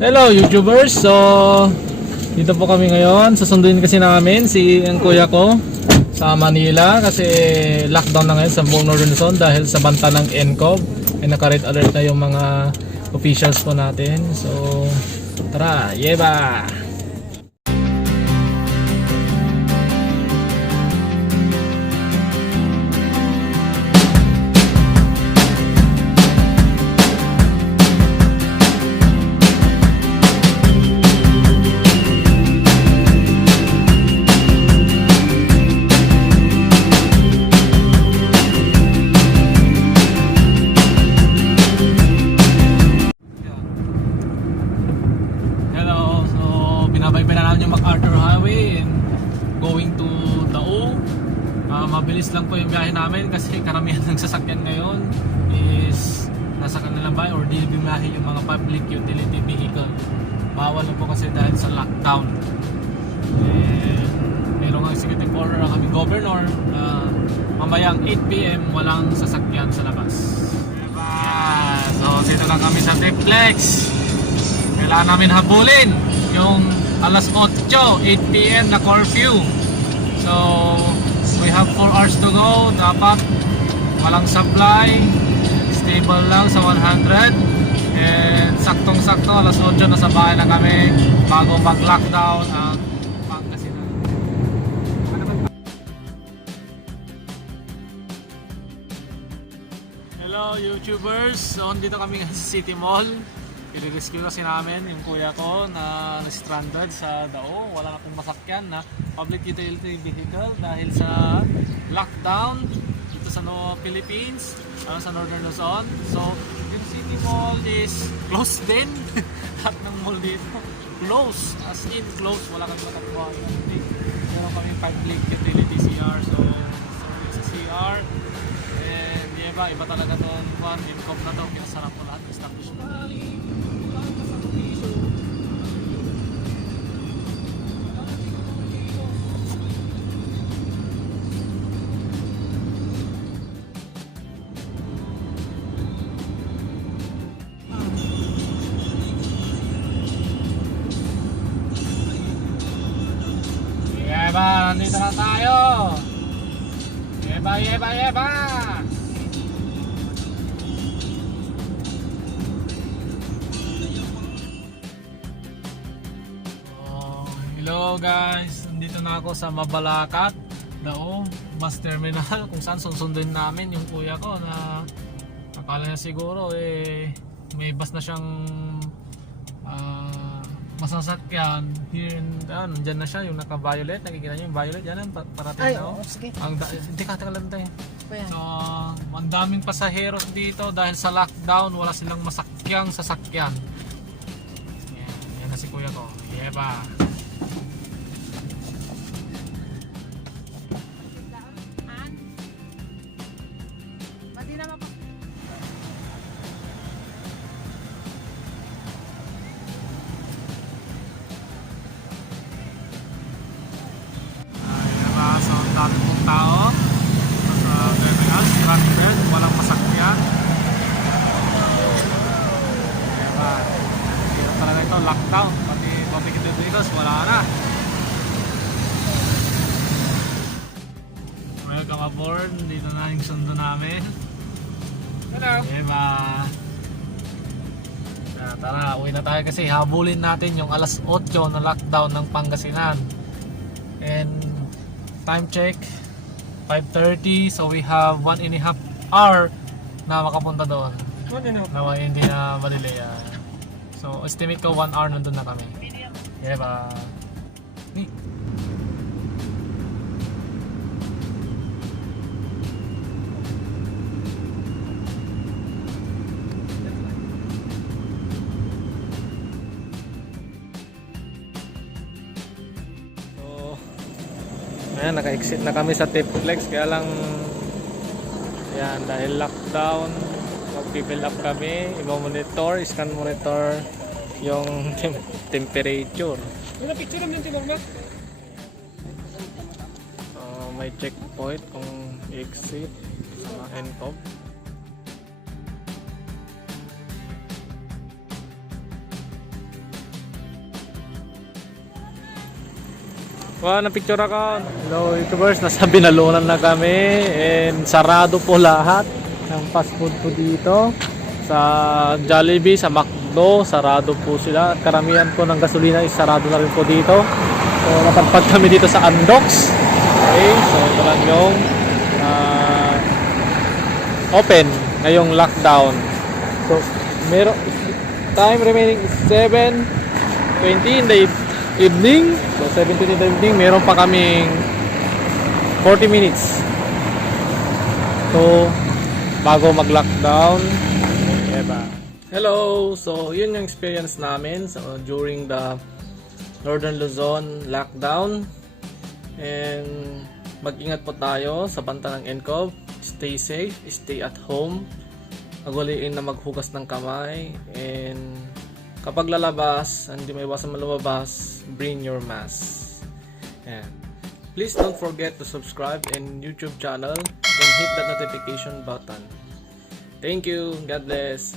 Hello YouTubers, so dito po kami ngayon. Susunduin kasi namin si ang kuya ko sa Manila kasi lockdown na ngayon sa buong Northern Luzon dahil sa banta ng NCOV. Ay naka-red alert na yung mga officials po natin. So tara, yeba! Mabilis lang po yung biyahe namin kasi karamihan ng sasakyan ngayon is nasa kanilang bahay or di biyahe yung mga public utility vehicle. Bawal na po kasi dahil sa lockdown. And mayroong executive order ang aming governor na mamayang 8 PM walang sasakyan sa labas. Diba? So dito lang kami sa triplex. Kailangan namin habulin yung alas 8, 8 PM na curfew. So we have 4 hours to go. Dapat walang supply, stable lang sa 100. And saktong-sakto alas 8 na sa bahay na kami bago mag-lockdown ang Pangasinan. Hello YouTubers, so dito kami sa City Mall. I-rescue kasi namin yung kuya ko na stranded sa Dao. Wala na pong masakyan na public utility vehicle dahil sa lockdown dito sa Philippines, sa Northern Luzon. So yung City Mall is closed din. Lahat ng mall dito close, as in close, wala kang matakbuhan. Meron kami public utility CR, so sa CR. And iba talaga doon, NCOV na to, pinasarap ko lahat ng establishment. Yeba, nandito na tayo. Yeba. Hello guys, nandito na ako sa Mabalacat, Dao, bus terminal kung saan susundin namin yung kuya ko na akala niya siguro may bus na siyang masasakyan. Here nandyan na siya, yung naka-violet, nakikita niyo yung violet, yan ang parating na. Hindi ka tagalantay. So, ang daming pasaheros dito dahil sa lockdown, wala silang masakyang sasakyan. Yan na si kuya ko. Yeba. So, ang dami pong tao sa terminal, stranded, walang masakyan. Diba? Dito talaga ito, lockdown, pati public vehicles, wala na. Welcome aboard, dito na yung sundo namin. Hello! Diba? Tara, uwi na tayo kasi habulin natin yung alas 8 na lockdown ng Pangasinan. And time check 5:30, so we have 1.5 hour na makapunta doon na hindi na madelay. So estimate ko 1 hour nandun na kami. Diba? Ayan, naka-exit na kami sa triplex, kaya lang yan, dahil lockdown mag-fill up kami, i-monitor, scan monitor yung temperature. May checkpoint kung exit sa NCOV. Wow, na-picture ako. Hello YouTubers, nasa Binalunan na kami and sarado po lahat ng fast food po dito. Sa Jollibee, sa McDo, sarado po sila. Karamihan po ng gasolina is sarado na rin po dito. So napadpad kami dito sa Andox. Okay, so ito lang yung open ngayong lockdown. So meron time remaining is 7:20 in the evening. So 7:20 in the evening, meron pa kaming 40 minutes. So bago mag-lockdown. Diba? Hello! So yun yung experience namin during the Northern Luzon lockdown. And mag-ingat po tayo sa banta ng NCOV. Stay safe, stay at home. Agwaliin na maghugas ng kamay. And kapag lalabas, hindi may iwasan malabas, bring your mask. And please don't forget to subscribe in YouTube channel and hit that notification button. Thank you. God bless.